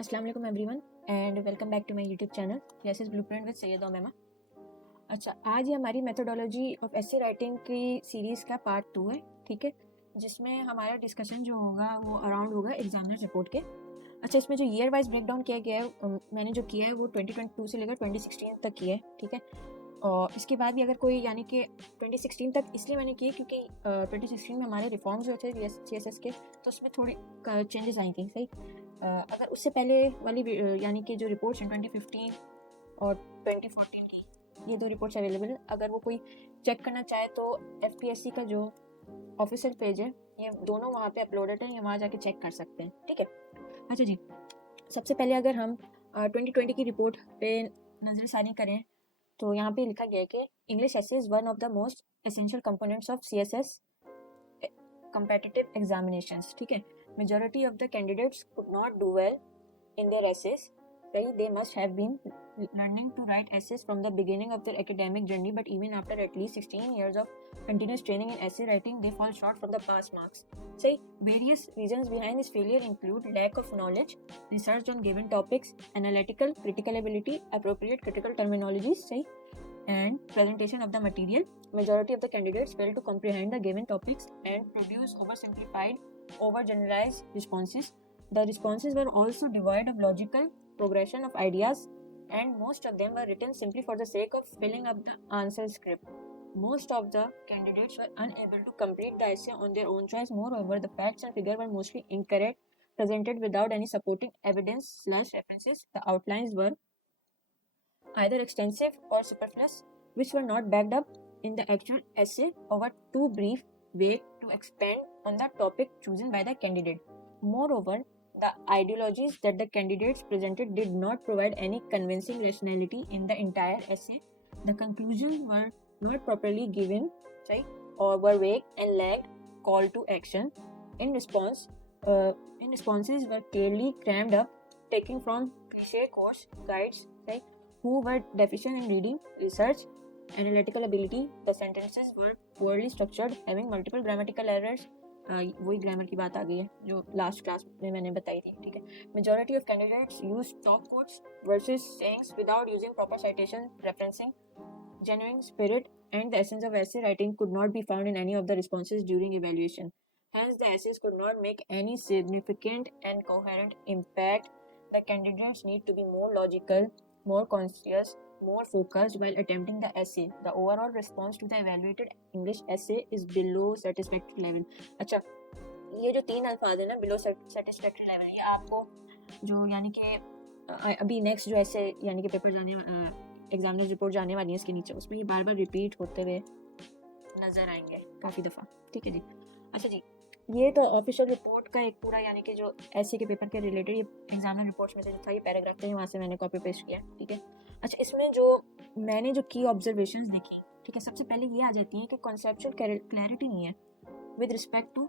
अस्सलाम वालेकुम everyone and welcome back to my YouTube channel yes Blueprint with Syed Umaima. अच्छा, आज ये हमारी मेथोडोलॉजी ऑफ एसे राइटिंग की सीरीज़ का पार्ट 2 है, ठीक है, जिसमें हमारा डिस्कशन जो होगा वो अराउंड होगा एग्जामिनर रिपोर्ट के। अच्छा, इसमें जो ईयर वाइज ब्रेक डाउन किया गया है मैंने जो किया है वो 2022 से लेकर 2016 तक किया है, ठीक है। और इसके बाद भी अगर कोई यानी कि 2016 तक इसलिए मैंने किए क्योंकि 2016 में हमारे रिफॉर्म्स जो थे CSS के, तो उसमें थोड़ी चेंजेस आई थी, सही। अगर उससे पहले वाली यानी कि जो रिपोर्ट्स हैं 2015 और 2014 की, ये दो रिपोर्ट्स अवेलेबल है। अगर वो कोई चेक करना चाहे तो FPSC का जो ऑफिशियल पेज है ये दोनों वहाँ पे अपलोडेड है, ये वहाँ जाके चेक कर सकते हैं, ठीक है। अच्छा जी, सबसे पहले अगर हम 2020 की रिपोर्ट पे नज़रसानी करें तो यहाँ पे लिखा गया है कि English essay is one of the most essential components of CSS competitive examinations, ठीक है। Majority of the candidates could not do well in their essays, right? They must have been learning to write essays from the beginning of their academic journey, but even after at least 16 years of continuous training in essay writing, they fall short from the pass marks. Say, various reasons behind this failure include lack of knowledge, research on given topics, analytical, critical ability, appropriate critical terminologies, say, and presentation of the material. Majority of the candidates fail to comprehend the given topics and produce oversimplified, overgeneralized responses. The responses were also devoid of logical progression of ideas, and most of them were written simply for the sake of filling up the answer script. Most of the candidates were unable to complete the essay on their own choice. Moreover, the facts and figures were mostly incorrect, presented without any supporting evidence/references. The outlines were either extensive or superfluous, which were not backed up in the actual essay, or were too brief, vague to expand on the topic chosen by the candidate. Moreover, the ideologies that the candidates presented did not provide any convincing rationality in the entire essay. The conclusions were not properly given, right, or were vague and lacked call to action. In responses were clearly crammed up, taken from cliche course guides, right, who were deficient in reading, research, analytical ability. The sentences were poorly structured, having multiple grammatical errors. वही grammar की बात आ गई है जो last class में मैंने बताई थी, ठीक है। Majority of candidates use stock quotes versus sayings without using proper citation, referencing, genuine spirit and the essence of essay writing could not be found in any of the responses during evaluation. Hence, the essays could not make any significant and coherent impact. The candidates need to be more logical, more conscious, more focused while attempting the essay. The overall response to the evaluated English essay is below satisfactory level. अच्छा, ये जो तीन अल्फाज है ना, below satisfactory level, ये आपको जो यानी कि अभी नेक्स्ट जो ऐसे यानी कि पेपर जाने एग्जामिनर रिपोर्ट जाने वाली है इसके नीचे, उसमें ये बार बार रिपीट होते हुए नजर आएंगे काफ़ी दफ़ा, ठीक है जी। अच्छा जी, ये तो ऑफिशियल रिपोर्ट का एक पूरा यानी कि जो ऐसे के पेपर के रिलेटेड ये एग्जामिनर रिपोर्ट्स में से जो था ये पैराग्राफ थे, वहाँ से मैंने कॉपी पेस्ट किया, ठीक है। अच्छा, इसमें जो मैंने जो की ऑब्जर्वेशंस देखी, ठीक है, सबसे पहले ये आ जाती है कि कॉन्सेप्चुअल क्लैरिटी नहीं है with respect to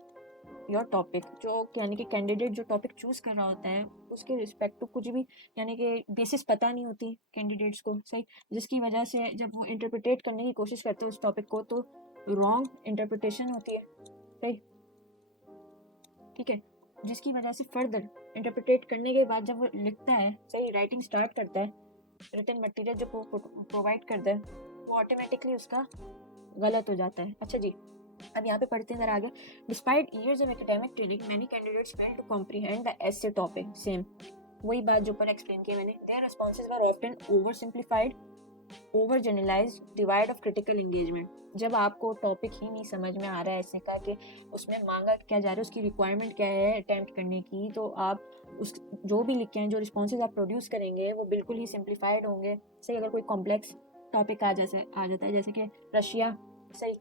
your topic. जो यानी कि कैंडिडेट जो टॉपिक चूज़ कर रहा होता है उसके रिस्पेक्ट टू कुछ भी यानी कि बेसिस पता नहीं होती कैंडिडेट्स को, सही, जिसकी वजह से जब वो इंटरप्रिटेट करने की कोशिश करते हैं उस टॉपिक को तो रॉन्ग इंटरप्रिटेशन होती है, सही, ठीक है, जिसकी वजह से फर्दर इंटरप्रिटेट करने के बाद जब वो लिखता है, सही, राइटिंग स्टार्ट करता है, रिटन मटेरियल जो प्रोवाइड करता है वो ऑटोमेटिकली उसका गलत हो जाता है। अच्छा जी, अब यहाँ पे पढ़ते हैं जरा आगे। Despite years of academic training many candidates fail to comprehend the essay topic. Same वही बात जो ऊपर एक्सप्लेन की मैंने। Their responses were often over simplified, over generalised, divide of critical engagement. जब आपको टॉपिक ही नहीं समझ में आ रहा है ऐसे का कि उसमें मांगा क्या जा रहा है, उसकी रिक्वायरमेंट क्या है अटेम्प्ट करने की, तो आप उस जो भी लिखे हैं, जो रिस्पॉन्सेज आप प्रोड्यूस करेंगे वो बिल्कुल ही सिंप्लीफाइड होंगे, सही। अगर कोई कॉम्प्लेक्स टॉपिक आ जाता है जैसे कि रशिया, सही,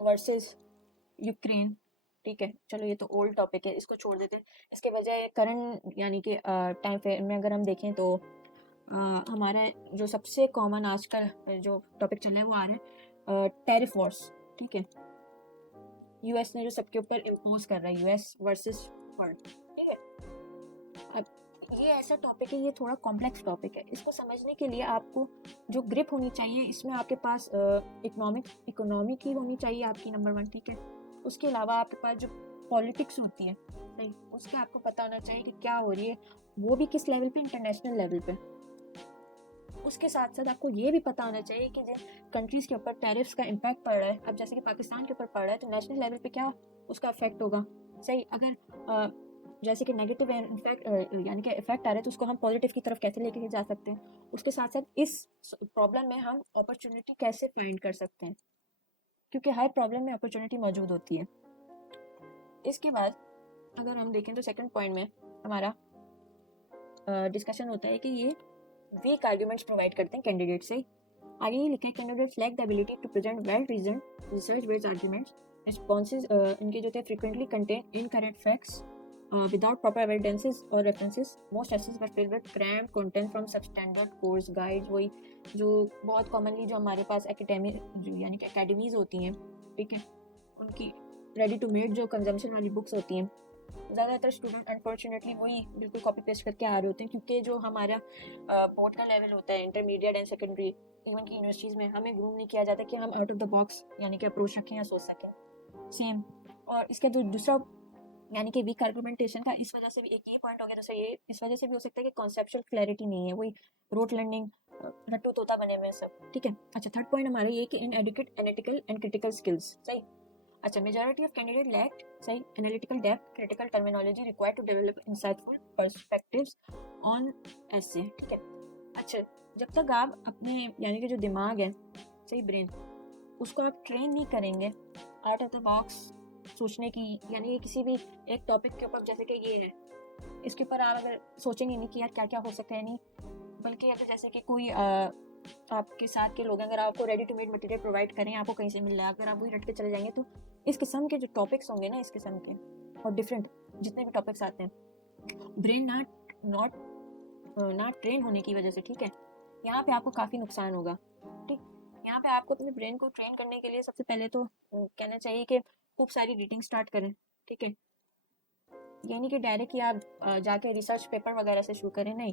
वर्सेस यूक्रेन, ठीक है, चलो ये तो ओल्ड टॉपिक है, इसको छोड़ देते हैं। इसके बजाय करंट यानी कि टाइम फ्रेम में अगर हम देखें तो हमारा जो सबसे कॉमन आजकल जो टॉपिक चल रहा है वो आ रहा है टैरिफ वॉर्स, ठीक है। यूएस ने जो सबके ऊपर इम्पोज कर रहा है, यूएस वर्सेस वर्ल्ड, ठीक है। अब ये ऐसा टॉपिक है, ये थोड़ा कॉम्प्लेक्स टॉपिक है। इसको समझने के लिए आपको जो ग्रिप होनी चाहिए, इसमें आपके पास इकोनॉमी की होनी चाहिए आपकी, नंबर 1, ठीक है। उसके अलावा आपके पास जो पॉलिटिक्स होती है, नहीं, उसका आपको पता होना चाहिए कि क्या हो रही है वो भी किस लेवल पे, इंटरनेशनल लेवल पे। उसके साथ साथ आपको ये भी पता होना चाहिए कि जिन कंट्रीज़ के ऊपर टैरिफ्स का इम्पैक्ट पड़ रहा है, अब जैसे कि पाकिस्तान के ऊपर पड़ रहा है, तो नेशनल लेवल पे क्या उसका इफेक्ट होगा। सही, अगर जैसे कि नेगेटिव इम्पैक्ट यानी कि इफेक्ट आ रहा है, तो उसको हम पॉजिटिव की तरफ कैसे लेके जा सकते हैं। उसके साथ साथ इस प्रॉब्लम में हम अपॉर्चुनिटी कैसे फाइंड कर सकते हैं, क्योंकि हर प्रॉब्लम में अपॉर्चुनिटी मौजूद होती है। इसके बाद अगर हम देखें तो सेकंड पॉइंट में हमारा डिस्कशन होता है कि ये वीक आर्ग्यूमेंट्स प्रोवाइड करते हैं कैंडिडेट से। आगे ये लिखा है, candidates lack the ability to present well reason research based arguments. Responses इनके जो थे frequently contain incorrect facts without proper evidences or references. Most essays were filled with crammed content from substandard course guides, वही जो बहुत commonly जो हमारे पास academy यानी कि एकेडमीज होती हैं, ठीक है, उनकी रेडी टू मेड जो कंजम्पशन वाली बुक्स होती हैं, ज़्यादातर स्टूडेंट अनफॉर्चुनेटली वही बिल्कुल कॉपी पेस्ट करके आ रहे होते हैं, क्योंकि जो हमारा बोर्ड का लेवल होता है, इंटरमीडिएट एंड सेकेंडरी, इवन की यूनिवर्सिटीज़ में हमें ग्रूम नहीं किया जाता कि हम आउट ऑफ द बॉक्स यानी कि अप्रोच रखें या सोच सकें। सेम, और इसका जो दूसरा यानी कि वीक आर्गुमेंटेशन का इस वजह से भी एक ये पॉइंट हो गया, जैसे ये इस वजह से भी हो सकता है कि कॉन्सेप्चुअल क्लैरिटी नहीं है, वही रोट लर्निंग, रट्टू तोता बने हुए सब, ठीक है। अच्छा, थर्ड पॉइंट हमारा ये कि inadequate analytical and critical skills. सही, अच्छा, मेजॉरिटी ऑफ कैंडिडेट लैक्ड सही analytical depth, critical terminology required to develop insightful perspectives on essay, ठीक है। अच्छा, जब तक आप अपने यानी कि जो दिमाग है, सही ब्रेन, उसको आप ट्रेन नहीं करेंगे आउट ऑफ द बॉक्स सोचने की, यानी कि किसी भी एक टॉपिक के ऊपर, जैसे कि ये है, इसके ऊपर आप अगर सोचेंगे नहीं कि यार क्या क्या हो सकता है, नहीं, बल्कि अगर जैसे कि कोई आपके साथ के लोग हैं, अगर आपको ready to made material provide करें, आपको कहीं से मिल रहा है, अगर आप वही रट के चले जाएंगे, तो इस किस्म के जो टॉपिक्स होंगे ना, इस किस्म के और डिफरेंट जितने भी टॉपिक्स आते हैं, ब्रेन नॉट ट्रेन होने की वजह से, ठीक है, यहाँ पे आपको काफ़ी नुकसान होगा। ठीक, यहाँ पे आपको अपने ब्रेन को ट्रेन करने के लिए सबसे पहले तो कहना चाहिए कि खूब सारी रीडिंग स्टार्ट करें, ठीक है। ये नहीं कि डायरेक्ट ही आप जाके रिसर्च पेपर वगैरह से शुरू करें, नहीं,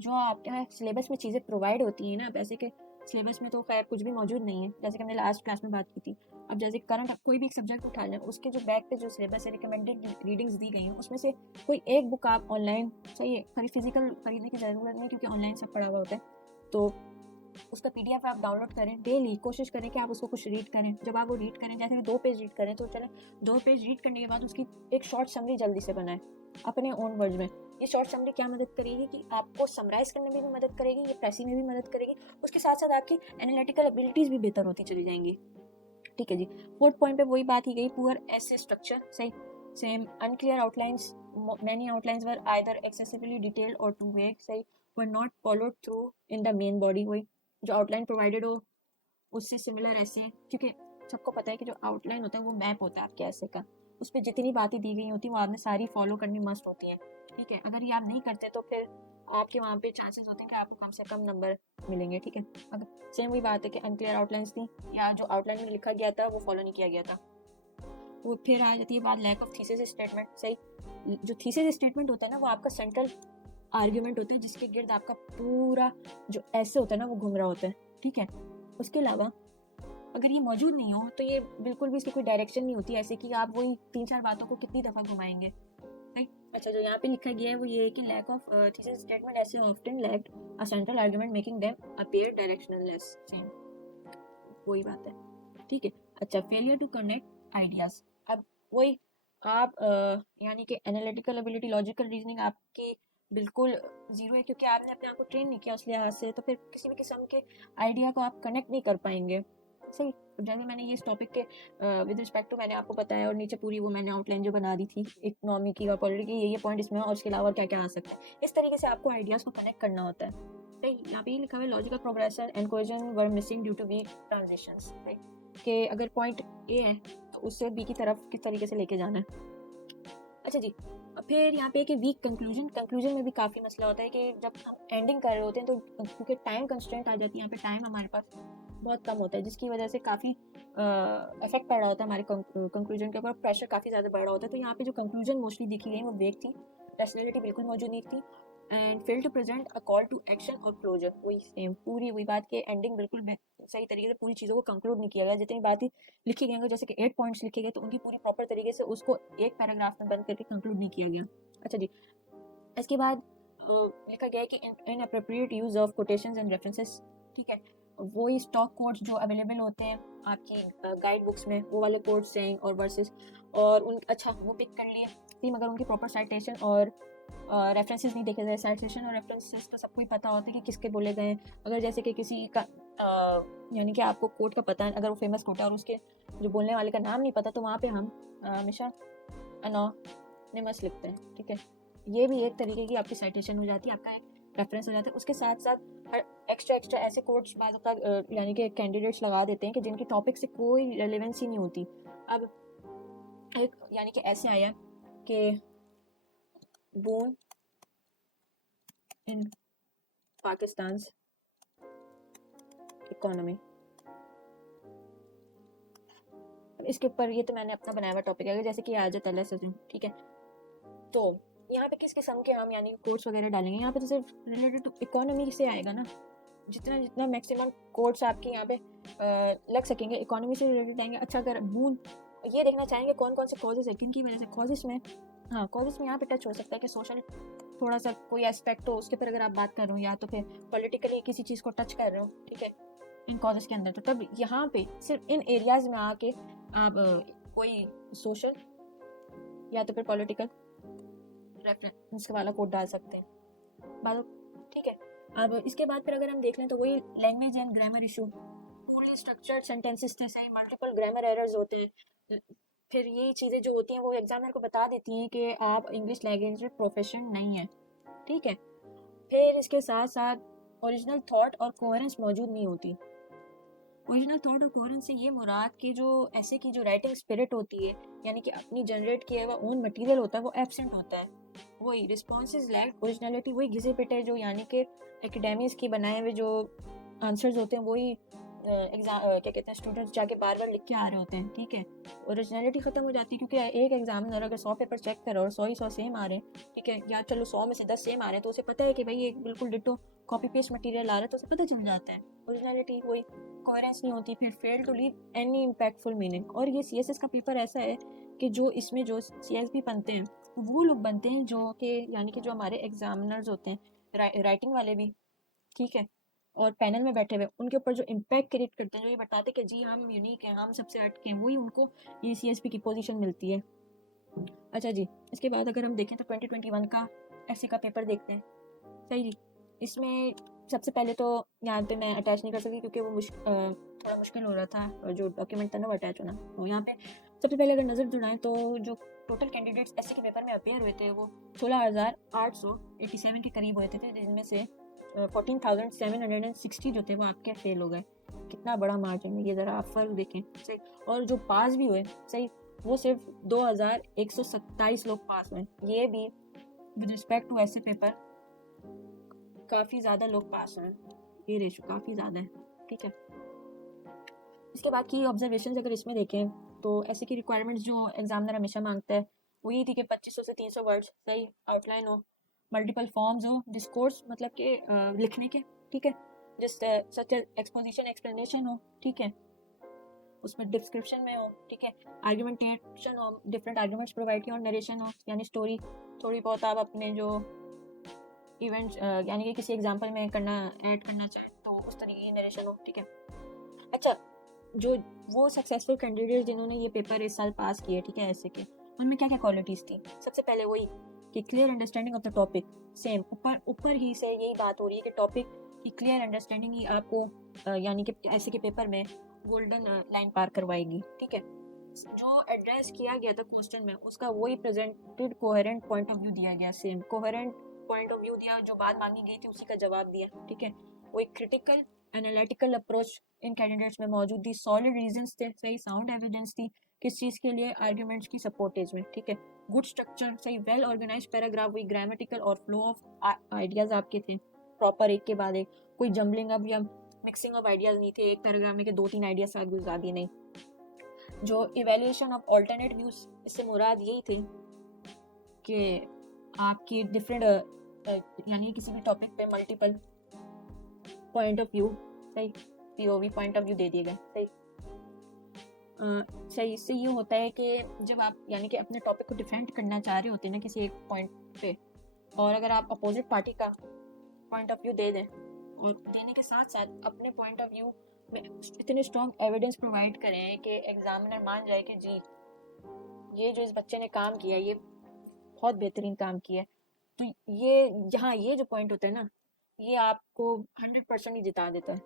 जो आपके यहाँ सिलेबस में चीज़ें प्रोवाइड होती हैं ना, वैसे के सिलेबस में तो खैर कुछ भी मौजूद नहीं है, जैसे कि हमने लास्ट क्लास में बात की थी। अब जैसे करंट कोई भी एक सब्जेक्ट उठा लें, उसके जो बैक पे जो सिलेबस है, रिकमेंडेड रीडिंग्स दी गई हैं, उसमें से कोई एक बुक आप ऑनलाइन, सही है, फिजिकल खरीदने की ज़रूरत नहीं, क्योंकि ऑनलाइन सब पड़ा हुआ होता है, तो उसका पीडीएफ आप डाउनलोड करें, डेली कोशिश करें कि आप उसको कुछ रीड करें। जब आप वो रीड करें, जैसे 2 पेज रीड करें, तो चलें 2 पेज रीड करने के बाद उसकी एक शॉर्ट समरी जल्दी से बनाएं अपने ओन वर्ड्स में। ये शॉर्ट समरी क्या मदद करेगी कि आपको समराइज करने में भी मदद करेगी, ये प्रेसी में भी मदद करेगी, उसके साथ साथ आपकी एनालिटिकल एबिलिटीज़ भी बेहतर होती चली जाएंगी, ठीक है जी। फोर्थ पॉइंट पे वही बात ही गई, पुअर एसे स्ट्रक्चर, सही, same, unclear outlines, many outlines were either excessively detailed or too vague, सही, were not followed through in the main body, वही जो आउटलाइन प्रोवाइडेड हो उससे सिमिलर ऐसे, क्योंकि सबको पता है कि जो आउटलाइन होता है वो मैप होता है आपके ऐसे का, उस पर जितनी बातें दी गई होती हैं वो आपने सारी फॉलो करनी मस्ट होती हैं, ठीक है। अगर ये आप नहीं करते तो फिर आपके वहाँ पे चांसेस होते हैं कि आपको कम से कम नंबर मिलेंगे, ठीक है। अगर सेम वही बात है कि अनक्लियर आउटलाइंस थी, या जो आउटलाइन में लिखा गया था वो फॉलो नहीं किया गया था। वो फिर आ जाती है बात लैक ऑफ थीसिस स्टेटमेंट, सही, जो थीसिस स्टेटमेंट होता है ना, वो आपका सेंट्रल आर्ग्यूमेंट होता है, जिसके गिर्द आपका पूरा जो ऐसे होता है ना वो घूम रहा होता है, ठीक है। उसके अलावा अगर ये मौजूद नहीं हो, तो ये बिल्कुल भी इसकी कोई डायरेक्शन नहीं होती, ऐसे कि आप वही 3-4 बातों को कितनी दफ़ा घुमाएंगे, राइट। अच्छा, जो यहाँ पे लिखा गया है वो ये है कि लैक ऑफ थीसिस स्टेटमेंट ऐसे often lacked a central argument making them appear directionless, same वही बात है, ठीक है। अच्छा, फेलियर टू कनेक्ट आइडियाज, अब वही आप यानी कि एनालिटिकल एबिलिटी, लॉजिकल रीजनिंग आपकी बिल्कुल जीरो है, क्योंकि आपने अपने आप को ट्रेन नहीं किया उस लिहाज से, तो फिर किसी भी किस्म के आइडिया को आप कनेक्ट नहीं कर पाएंगे, सही। जैसे मैंने ये इस टॉपिक के विद रिस्पेक्ट टू मैंने आपको बताया, और नीचे पूरी वो मैंने आउटलाइन जो बना दी थी इकोनॉमी की और पॉलिटी की, ये पॉइंट इसमें और इसके अलावा क्या क्या आ सकता है, इस तरीके से आपको आइडियाज़ को कनेक्ट करना होता है, सही। यहाँ पे लिखा हुआ है logical progression and cohesion were missing due to weak transitions, right, कि अगर पॉइंट ए है तो उससे बी की तरफ किस तरीके से लेके जाना है। अच्छा जी, अब फिर यहाँ पे कि वीक कंक्लूजन में भी काफ़ी मसला होता है कि जब हम एंडिंग कर रहे होते हैं, तो क्योंकि टाइम कंस्ट्रेंट आ जाती है, यहाँ पे टाइम हमारे पास बहुत कम होता है, जिसकी वजह से काफ़ी इफेक्ट पड़ रहा होता है हमारे कंक्लूजन के ऊपर, प्रेशर काफ़ी ज़्यादा बढ़ रहा होता है। तो यहाँ पे जो कंक्लूजन मोस्टली दिखी गई वो वेग थी, रैशनैलिटी बिल्कुल मौजूद नहीं थी, and fail to present a call to action और क्लोजर, वही सेम पूरी वही बात कि एंडिंग बिल्कुल सही तरीके से पूरी चीज़ों को कंक्लूड नहीं किया गया, जितनी बातें लिखी गई हैं, जैसे कि 8 पॉइंट्स लिखे गए, तो उनकी पूरी प्रॉपर तरीके से उसको एक पैराग्राफ में बंद करके कंक्लूड नहीं किया गया। अच्छा जी, इसके बाद लिखा गया है कि inappropriate use of quotations and references, ठीक है, वही स्टॉक कोड्स जो अवेलेबल होते हैं आपकी गाइड बुक्स में, वो वाले कोड्स हैं और वर्सेस, और उन अच्छा वो पिक कर लिए थी, मगर उनकी प्रॉपर साइटेशन और रेफरेंसेस नहीं देखे गए। साइटेशन और रेफरेंसेस तो सबको ही पता होता है कि किसके बोले गए हैं। अगर जैसे कि किसी का यानी कि आपको कोट का पता है, अगर वो फेमस कोट है और उसके जो बोलने वाले का नाम नहीं पता, तो वहाँ पे हम हमेशा अनोनिमस लिखते हैं, ठीक है। ये भी एक तरीके की आपकी साइटेशन हो जाती है, आपका एक रेफरेंस हो जाता है। उसके साथ साथ हर एक्स्ट्रा ऐसे कोट्स बाज़ का यानी कि कैंडिडेट्स लगा देते हैं कि जिनकी टॉपिक से कोई रेलेवेंस ही नहीं होती। अब एक यानी कि ऐसे आया कि बोन इन पाकिस्तान इकोनॉमी, इसके ऊपर ये तो मैंने अपना बनाया हुआ टॉपिक है, जैसे कि आज तला से, ठीक है। तो यहाँ पे किस किस्म के हम यानी कोर्स वगैरह डालेंगे, यहाँ पे तो सिर्फ रिलेटेड टू इकोनॉमी से आएगा ना, जितना जितना मैक्सिमम कोर्स आपके यहाँ पे लग सकेंगे इकोनॉमी से रिलेटेड आएंगे। अच्छा, अगर बून ये देखना चाहेंगे कौन कौन से कॉजेज है, किन की वजह से कॉजेज में, हाँ कॉजेज में यहाँ पे टच हो सकता है कि सोशल थोड़ा सा कोई एस्पेक्ट हो, उसके ऊपर अगर आप बात कर रहे हो, या तो फिर पॉलिटिकली किसी चीज़ को टच कर रहे हो, ठीक है, इन कॉजेज के अंदर, तो तब यहाँ पे सिर्फ इन एरियाज में आके आप कोई सोशल या तो फिर पॉलिटिकल रेफरेंस वाला कोड डाल सकते हैं बात, ठीक है। अब इसके बाद फिर अगर हम देख लें तो वही लैंग्वेज एंड ग्रामर इशू, पूरी स्ट्रक्चर्ड सेंटेंसेस थे, सही मल्टीपल ग्रामर एरर्स होते हैं। फिर ये चीज़ें जो होती हैं वो एग्जामिनर को बता देती हैं कि आप इंग्लिश लैंग्वेज में प्रोफेशन नहीं है, ठीक है। फिर इसके साथ साथ ओरिजिनल थॉट और कोहेरेंस मौजूद नहीं होती। ओरिजिनल थॉट और कोहेरेंस से ये मुराद कि जो ऐसे की जो राइटिंग स्पिरिट होती है, यानी कि अपनी जनरेट किया हुआ ओन मटेरियल होता है, वो एब्सेंट होता है। वही रिस्पॉन्सेज लैक ओरिजिनलिटी, वही घिसे पिटे जो यानी कि एकेडमिक्स की बनाए हुए जो आंसर्स होते हैं, वही एग्जाम क्या कहते हैं स्टूडेंट्स जाके बार बार लिख के आ रहे होते हैं, ठीक है। ओरिजिनलिटी खत्म हो जाती है, क्योंकि एक एग्जामिनर अगर 100 पेपर चेक करे और 100 सेम आ रहे हैं, ठीक है, या चलो 100 में से 10 सेम आ रहे हैं, तो उसे पता है कि भाई ये बिल्कुल डिटो कॉपी पेस्ट मटेरियल आ रहा है, तो उसे पता चल जाता है। ओरिजिनलिटी वही कोहेरेंस नहीं होती, फिर fail to leave any impactful meaning. और ये सीएसएस का पेपर ऐसा है कि जो इसमें जो सीएसबी बनते हैं वो लोग बनते हैं जो कि यानी कि जो हमारे एग्जामिनर्स होते हैं, राइटिंग वाले भी, ठीक है, और पैनल में बैठे हुए, उनके ऊपर जो इम्पैक्ट क्रिएट करते हैं, जो ये बताते हैं कि जी हम यूनिक हैं, हम सबसे हटके हैं, वही उनको ये सीएसपी की पोजीशन मिलती है। अच्छा जी, इसके बाद अगर हम देखें तो 2021 का एफसी का पेपर देखते हैं, सही जी। इसमें सबसे पहले तो यहाँ पे मैं अटैच नहीं कर सकती क्योंकि वो थोड़ा मुश्किल हो रहा था, और जो डॉक्यूमेंट था ना वो अटैच होना, तो यहाँ पे सबसे पहले अगर नज़र जुड़ाएं तो जो टोटल कैंडिडेट्स एससी के पेपर में अपेयर हुए थे वो 16,887 के करीब हुए थे, जिनमें से 14,760 जो थे वो आपके फेल हो गए। कितना बड़ा मार्जिन है, ये ज़रा आप फर्क देखें, सही। और जो पास भी हुए, सही, वो सिर्फ 2,127 लोग पास हुए। ये भी विद रिस्पेक्ट टू ऐसे पेपर काफ़ी ज़्यादा लोग पास हैं, ये रेशो काफ़ी ज़्यादा है, ठीक है। इसके बाद की ऑब्जर्वेशन अगर इसमें देखें तो ऐसे की रिक्वायरमेंट्स जो एग्जामिनर हमेशा मांगता है वो ये थी कि 2500 से 300 वर्ड्स, सही, आउटलाइन हो, मल्टीपल फॉर्म्स हो, डिस्कोर्स मतलब कि लिखने के, ठीक है, जस्ट सच एक्सपोजिशन एक्सप्लेनेशन हो, ठीक है, उसमें डिस्क्रिप्शन में हो, ठीक है, आर्गुमेंटेशन हो, डिफरेंट आर्गुमेंट्स प्रोवाइड किए, और नरेशन हो, यानी स्टोरी थोड़ी बहुत आप अपने जो इवेंट्स यानी कि किसी एग्जाम्पल में करना ऐड करना चाहें तो उस तरीके की नरेशन हो, ठीक है। अच्छा, जो वो सक्सेसफुल कैंडिडेट जिन्होंने ये पेपर इस साल पास किए, ठीक है, ऐसे के, उनमें क्या क्या क्वालिटीज़ थी। सबसे पहले वही कि clear understanding of the topic, same ऊपर ही से यही बात हो रही है कि टॉपिक की क्लियर अंडरस्टैंडिंग ही आपको यानी कि ऐसे के पेपर में गोल्डन लाइन पार करवाएगी, ठीक है। जो एड्रेस किया गया था क्वेश्चन में उसका वही presented coherent point of view दिया गया, same coherent point of view दिया, जो बात मांगी गई थी उसी का जवाब दिया, ठीक है। वही critical analytical approach in candidates में मौजूद थी, सॉलिड रीजंस थे, सही, साउंड एविडेंस थी किस चीज़ के लिए, आर्ग्यूमेंट्स की सपोर्टेज में, ठीक है। गुड स्ट्रक्चर, सही, वेल ऑर्गेनाइज पैराग्राफ, वही ग्रामेटिकल और फ्लो ऑफ आइडियाज आपके थे प्रॉपर, एक के बाद एक, कोई जम्बलिंग अप या मिक्सिंग ऑफ आइडियाज नहीं थे एक पैराग्राफ में के 2-3 आइडियाज साथ गुजार दिए, नहीं। जो इवेल्यूएशन ऑफ ऑल्टरनेट व्यूज, इससे मुराद यही थी कि आपकी डिफरेंट यानी किसी भी टॉपिक पे मल्टीपल पॉइंट ऑफ व्यू, सही, पीओवी पॉइंट ऑफ व्यू दे दिए गए, सही। सही, इससे ये होता है कि जब आप यानी कि अपने टॉपिक को डिफेंड करना चाह रहे होते हैं ना किसी एक पॉइंट पे, और अगर आप अपोजिट पार्टी का पॉइंट ऑफ व्यू दे दें और देने के साथ साथ अपने पॉइंट ऑफ व्यू में इतने स्ट्रॉन्ग एविडेंस प्रोवाइड करें कि एग्जामिनर मान जाए कि जी ये जो इस बच्चे ने काम किया ये बहुत बेहतरीन काम किया है, तो ये यहाँ ये जो पॉइंट होता है ना, ये आपको 100% ही जिता देता है।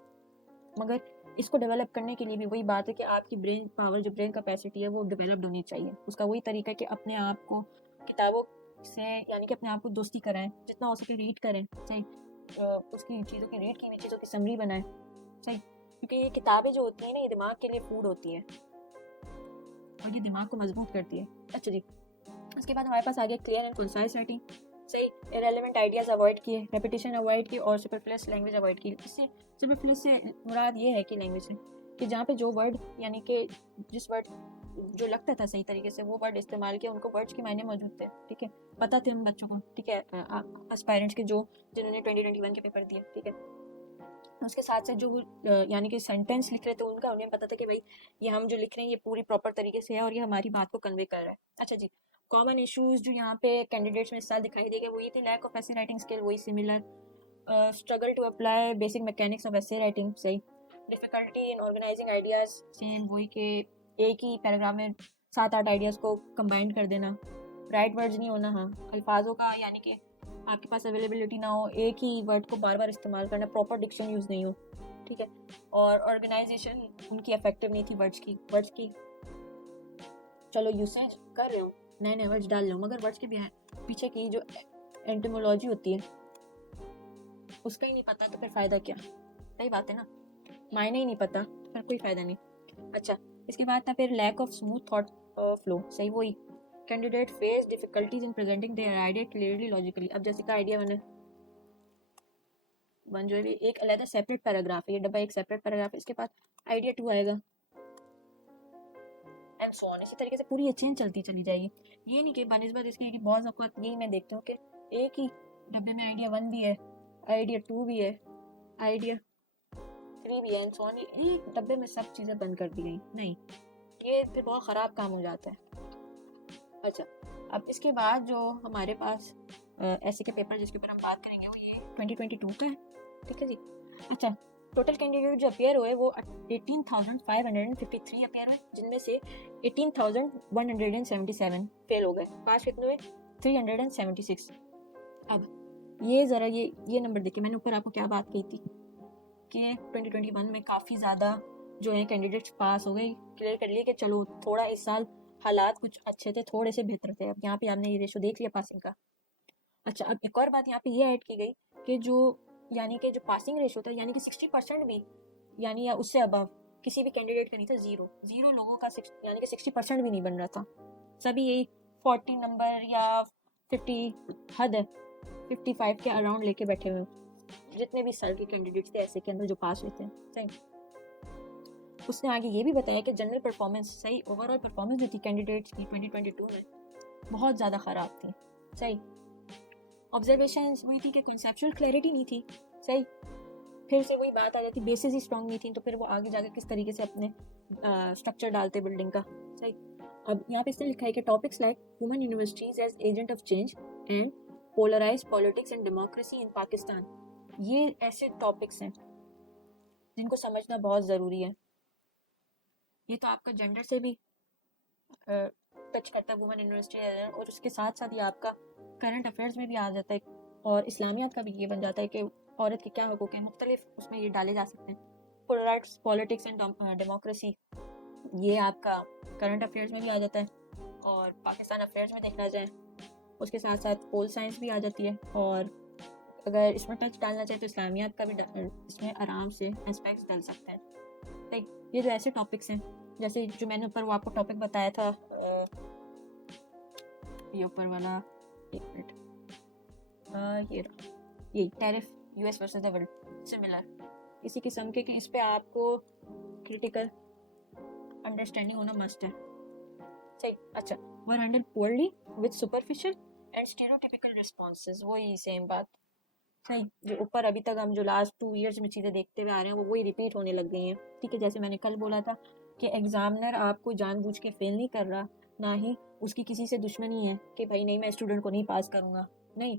मगर इसको डेवलप करने के लिए भी वही बात है कि आपकी ब्रेन पावर, जो ब्रेन कैपेसिटी है, वो डेवलप्ड होनी चाहिए। उसका वही तरीका है कि अपने आप को किताबों से, यानी कि अपने आप को दोस्ती कराएं, जितना हो सके रीड करें, सही, उसकी चीज़ों की रीड की हुई चीज़ों की समरी बनाएं, सही, क्योंकि ये किताबें जो होती हैं ना, ये दिमाग के लिए फूड होती हैं और ये दिमाग को मजबूत करती है। अच्छा जी, उसके बाद हमारे पास आ गया क्लियर एंड कंसाइज राइटिंग, सही, इरेलेवेंट आइडियाज अवॉइड किए, रेपिटेशन अवॉइड की और सुपरफ्लुअस लैंग्वेज अवॉइड की। इससे सुपरफ्लुअस से मुराद ये है कि लैंग्वेज है कि जहाँ पे जो वर्ड, यानी कि जिस वर्ड जो लगता था सही तरीके से, वो वर्ड इस्तेमाल किया, उनको वर्ड्स के मायने मौजूद थे, ठीक है, पता थे हम बच्चों को, ठीक है, एस्पायरेंट्स के जो जिन्होंने 2021 के पेपर दिए, ठीक है। उसके साथ साथ जो यानी कि सेंटेंस लिख रहे थे उनका, उन्हें पता था कि भाई ये हम जो लिख रहे हैं ये पूरी प्रॉपर तरीके से है और ये हमारी बात को कन्वे कर रहा है। अच्छा जी, कॉमन इश्यूज जो यहाँ पे कैंडिडेट्स में इस साल दिखाई देगा वो ये थे, lack of essay writing skill, वही similar, struggle to apply basic mechanics of essay writing, सही, difficulty in organising ideas, same वही के एक ही पैराग्राफ में 7-8 आइडियाज को कंबाइन कर देना, राइट वर्ड्स नहीं होना, हाँ, अल्फाजों का यानी कि आपके पास अवेलेबिलिटी ना हो, एक ही वर्ड को बार बार इस्तेमाल करना, प्रॉपर डिक्शन यूज़ नहीं हो, ठीक है, और ऑर्गेनाइजेशन उनकी इफेक्टिव नहीं थी वर्ड्स की चलो यूसेज कर रहे हो, नए नए वर्ड्स डाल रहे हो, मगर वर्ड्स के पीछे की जो एंटिमोलॉजी होती है उसका ही नहीं पता, तो फिर फ़ायदा क्या, सही बात है ना, मायने ही नहीं पता, फिर कोई फ़ायदा नहीं। अच्छा, इसके बाद था फिर lack of smooth thought flow, सही, वही candidate face difficulties in presenting their idea clearly logically. अब जैसे का आइडिया बन जो है एक अलग सेपरेट पैराग्राफ है, ये डब्बा एक सेपरेट पैराग्राफ है, इसके बाद आइडिया 2 आएगा एंड सो ऑन, इसी तरीके से पूरी ये चेन चलती चली जाएगी। ये नहीं कि बनिस्बत इसकी कि बहुत औक़ात यही मैं देखती हूँ कि एक ही डब्बे में आइडिया 1 भी है, आइडिया 2 भी है, आइडिया 3 भी है एंड सो ऑन, एक डब्बे में सब चीज़ें बंद कर दी गई। नहीं, ये फिर बहुत ख़राब काम हो जाता है। अच्छा, अब इसके बाद जो हमारे पास ऐसे के पेपर जिसके ऊपर हम बात करेंगे वो ये 2022 का है, ठीक है जी। अच्छा, टोटल कैंडिडेट जो अपियर हुए वो 18,553 अपियर हुए, जिनमें से 18,177 फेल हो गए, पास कितने हुए 376। अब ये ज़रा ये नंबर देखिए, मैंने ऊपर आपको क्या बात कही थी कि 2021 में काफ़ी ज़्यादा जो है कैंडिडेट्स पास हो गए, क्लियर कर लिए कि चलो थोड़ा इस साल हालात कुछ अच्छे थे, थोड़े से बेहतर थे। अब यहाँ पे आपने ये रेशो देख लिया पासिंग का। अच्छा, अब एक और बात यहाँ पे ये ऐड की गई कि जो यानी कि जो पासिंग रेशो था, यानी कि 60% भी, यानी या उससे अबव किसी भी कैंडिडेट का नहीं था, जीरो लोगों का, यानी कि 60% भी नहीं बन रहा था। सभी यही 40 नंबर या 50, हद है 55 के अराउंड लेके बैठे हुए, जितने भी साल के कैंडिडेट्स थे ऐसे के अंदर जो पास हुए थे, सही। उसने आगे ये भी बताया कि जनरल परफॉर्मेंस, सही, ओवरऑल परफॉर्मेंस जो थी कैंडिडेट्स की 2022 में बहुत ज़्यादा ख़राब थी, सही। ऑब्जर्वेशन वही थी कि कॉन्सेप्चुअल क्लैरिटी नहीं थी, सही, फिर से वही बात आ जाती, बेसिस ही स्ट्रॉन्ग नहीं थी, तो फिर वो आगे जाकर किस तरीके से अपने स्ट्रक्चर डालते बिल्डिंग का, सही। अब यहाँ पे इसने लिखा है कि topics like women universities as agent of change and polarise politics and democracy in Pakistan, ये ऐसे टॉपिक्स हैं जिनको समझना बहुत ज़रूरी है। ये तो आपका जेंडर से भी टच करता है, वुमेन यूनिवर्सिटी, और उसके साथ साथ ये आपका करंट अफेयर्स में भी आ जाता है, और इस्लामियात का भी ये बन जाता है कि औरत के क्या हकूक़ हैं, मुख्तलिफ उसमें ये डाले जा सकते हैं। पोलराइज पॉलिटिक्स एंड डेमोक्रेसी, ये आपका करंट अफेयर्स में भी आ जाता है, और पाकिस्तान अफेयर्स में देखना जाए उसके साथ साथ पोल साइंस भी आ जाती है, और अगर इसमें टच डालना चाहे तो इस्लामियात का भी इसमें आराम से एस्पेक्ट्स डाल सकते हैं। लाइक ये जो ऐसे टॉपिक्स हैं, जैसे जो मैंने ऊपर वो आपको टॉपिक बताया था, ये ऊपर वाला, एक मिनट, ये tariff US versus the world, similar इसी किस्म के कि इस पे आपको क्रिटिकल अंडरस्टैंडिंग होना मस्ट है, सही। अच्छा, were handled poorly with superficial and stereotypical responses, वही सेम बात, सही, जो ऊपर अभी तक हम जो लास्ट 2 ईयर्स में चीज़ें देखते हुए आ रहे हैं वो वही रिपीट होने लग गई हैं, ठीक है। जैसे मैंने कल बोला था कि एग्जामिनर आपको जानबूझ के फेल नहीं कर रहा, ना ही उसकी किसी से दुश्मनी है कि भाई नहीं मैं स्टूडेंट को नहीं पास करूँगा, नहीं,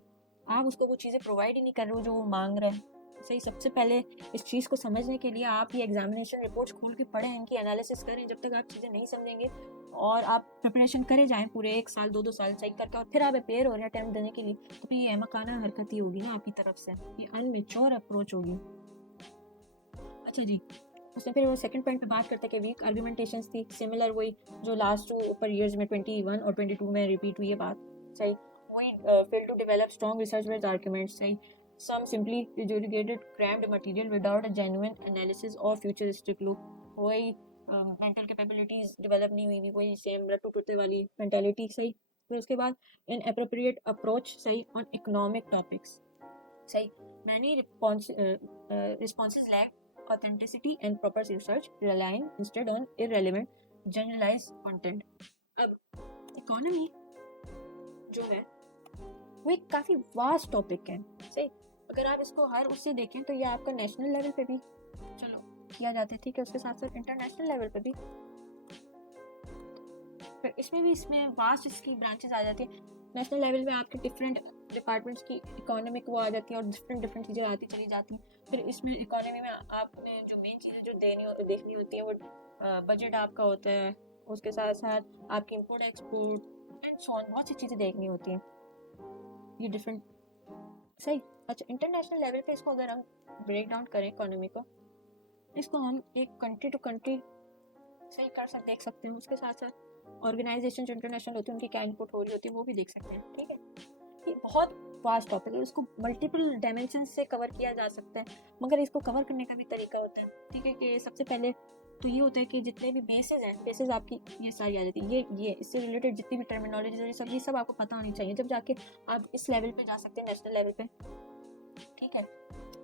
आप उसको वो चीज़ें प्रोवाइड ही नहीं कर रहे हो जो वो मांग रहे हैं। सही, सबसे पहले इस चीज़ को समझने के लिए आप ये एग्जामिनेशन रिपोर्ट्स खोल के पढ़ें, इनकी एनालिसिस करें। जब तक आप चीज़ें नहीं समझेंगे और आप प्रिपरेशन करे जाएं पूरे 1 साल 2-2 साल चेक करके और फिर आप अपेयर हो रहे हैं अटेम्प्ट देने के लिए, तो फिर ये अहमकाना हरकत ही होगी ना आपकी तरफ से, ये अनमेच्योर अप्रोच होगी। अच्छा जी, उसने फिर वो सेकंड पॉइंट पे बात करते हैं कि वीक आर्गुमेंटेशंस थी, सिमिलर वही जो लास्ट 2 ऊपर ईयर्स में 21 और 22 में रिपीट हुई है बात। सही, वही fail to develop strong research based arguments. सही, some simply regurgitated crammed material without a genuine analysis or futuristic look। वही मेंटल कैपेबिलिटीज डेवलप नहीं हुई, वही सेम रट्टू टुट्टे वाली मेंटालिटी। सही, फिर उसके बाद इनएप्रोप्रिएट अप्रोच। सही, ऑन इकोनॉमिक टॉपिक्स। सही, many responses lack authenticity and proper research, relying instead on irrelevant generalized content। अब इकोनॉमी जो है वो एक काफ़ी वास्ट टॉपिक है। सही, अगर आप इसको हर उससे देखें तो ये आपका नेशनल लेवल पे भी चलो किया जाता है, ठीक है, उसके साथ साथ इंटरनेशनल लेवल पे भी, फिर इसमें वास्ट इसकी ब्रांचेस आ जाती है। नेशनल लेवल पे आपके डिफरेंट डिपार्टमेंट्स की इकोनॉमिक वो आ जाती है और डिफरेंट चीज़ें आती चली जाती हैं। फिर इसमें इकोनॉमी में आपने जो मेन चीज़ें जो देखनी होती है वो बजट आपका होता है, उसके साथ साथ आपकी import export and so on, बहुत सी चीज़ें देखनी होती हैं, ये डिफरेंट। सही, अच्छा, इंटरनेशनल लेवल पे इसको अगर हम ब्रेक डाउन करें इकोनॉमी को, इसको हम एक कंट्री टू कंट्री सही देख सकते हैं। उसके साथ साथ ऑर्गेनाइजेशन जो इंटरनेशनल होती है उनकी क्या इनपुट हो रही होती है वो भी देख सकते हैं। ठीक है, ये बहुत वास्ट टॉपिक है, इसको मल्टीपल डायमेंशन से कवर किया जा सकता है, मगर इसको कवर करने का भी तरीका होता है। ठीक है, कि सबसे पहले तो ये होता है कि जितने भी बेसिस आपकी ये सारी आ जाती है, ये इससे रिलेटेड जितनी भी टर्मिनोलॉजी ये सब आपको पता होनी चाहिए, जब जाके आप इस लेवल पे जा सकते हैं, नेशनल लेवल पे। ठीक है,